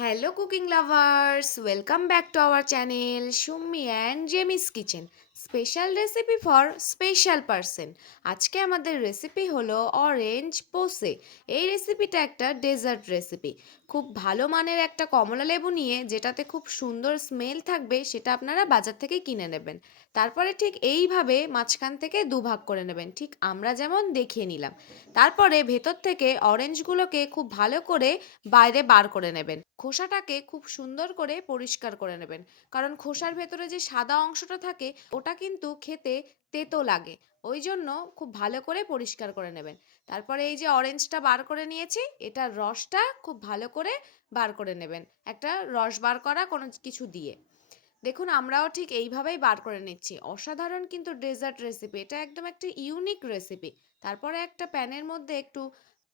Hello cooking lovers, welcome back to our channel Summi and Jemis kitchen. Special recipe for special person. আজকে আমাদের recipe হলো orange পোসে। এই রেসিপিটা একটা ডেজার্ট রেসিপি। খুব ভালো মানের একটা কমলা লেবু নিয়ে যেটাতে খুব সুন্দর স্মেল থাকবে সেটা আপনারা বাজার থেকে কিনে নেবেন। তারপরে ঠিক এইভাবে মাঝখান থেকে দুভাগ করে নেবেন, ঠিক আমরা যেমন দেখিয়ে নিলাম। তারপরে ভেতর থেকে অরেঞ্জগুলোকে খুব ভালো করে বাইরে বার করে নেবেন। খোসাটাকে খুব সুন্দর করে পরিষ্কার করে নেবেন, কারণ খোসার ভেতরে যে সাদা অংশটা থাকে ওটা কিন্তু খেতে তেতো লাগে। ওই জন্য খুব ভালো করে পরিষ্কার করে নেবেন। তারপরে এই যে অরেঞ্জটা বার করে নিয়েছি, এটার রসটা খুব ভালো করে বার করে নেবেন, একটা রস বার করা কোনো কিছু দিয়ে। দেখুন আমরাও ঠিক এইভাবেই বার করে নিচ্ছি। অসাধারণ কিন্তু ডেজার্ট রেসিপি, এটা একদম একটা ইউনিক রেসিপি। তারপরে একটা প্যানের মধ্যে একটু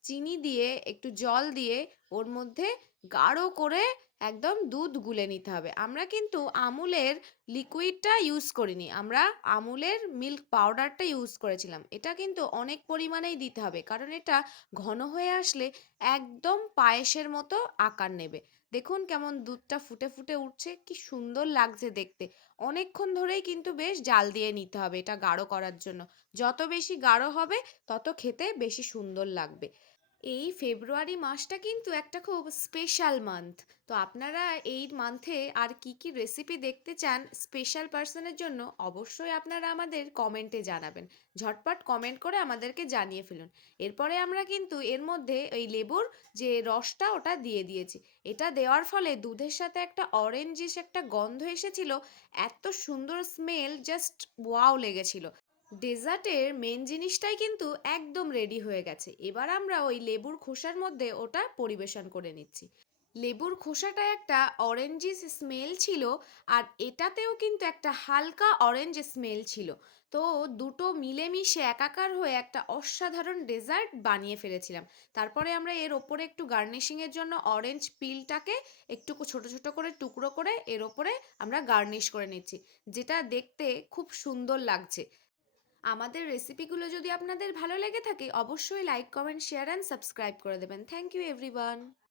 চিনি দিয়ে একটু জল দিয়ে ওর মধ্যে গাঢ় করে একদম দুধ গুলে নিতে হবে। আমরা কিন্তু আমুলের লিকুইডটা ইউজ করিনি, আমরা আমুলের মিল্ক পাউডারটা ইউজ করেছিলাম। এটা কিন্তু অনেক পরিমাণেই দিতে হবে, কারণ এটা ঘন হয়ে আসলে একদম পায়েসের মতো আকার নেবে। দেখুন কেমন দুধটা ফুটে ফুটে উঠছে, কি সুন্দর লাগছে দেখতে। অনেকক্ষণ ধরেই কিন্তু বেশ জাল দিয়ে নিতে হবে এটা গাঢ় করার জন্য। যত বেশি গাঢ় হবে তত খেতে বেশি সুন্দর লাগবে। এই ফেব্রুয়ারি মাসটা কিন্তু একটা খুব স্পেশাল মান্থ। তো আপনারা এই মান্থে আর কি কি রেসিপি দেখতে চান স্পেশাল পার্সনের জন্য, অবশ্যই আপনারা আমাদের কমেন্টে জানাবেন। ঝটপট কমেন্ট করে আমাদেরকে জানিয়ে ফেলুন। এরপরে আমরা কিন্তু এর মধ্যে ওই লেবুর যে রসটা ওটা দিয়ে দিয়েছি। এটা দেওয়ার ফলে দুধের সাথে একটা অরেঞ্জিশ একটা গন্ধ এসেছিল, এত সুন্দর স্মেল, জাস্ট ওয়াও লেগেছিল। ডেজার্টের মেন জিনিসটাই কিন্তু একদম রেডি হয়ে গেছে। এবার আমরা ওই লেবুর খোসার মধ্যে ওটা পরিবেশন করে নিচ্ছি। লেবুর খোসাটা একটা অরেঞ্জিস স্মেল ছিল, আর এটাতেও কিন্তু একটা হালকা অরেঞ্জ স্মেল ছিল। তো দুটো মিলেমিশে একাকার হয়ে একটা অসাধারণ ডেজার্ট বানিয়ে ফেলেছিলাম। তারপরে আমরা এর ওপরে একটু গার্নিশিংয়ের জন্য অরেঞ্জ পিলটাকে একটু ছোট ছোট করে টুকরো করে এর ওপরে আমরা গার্নিশ করে নিচ্ছি, যেটা দেখতে খুব সুন্দর লাগছে। আমাদের রেসিপিগুলো যদি আপনাদের ভালো লেগে থাকে অবশ্যই like comment share and subscribe করে দেবেন। Thank you everyone.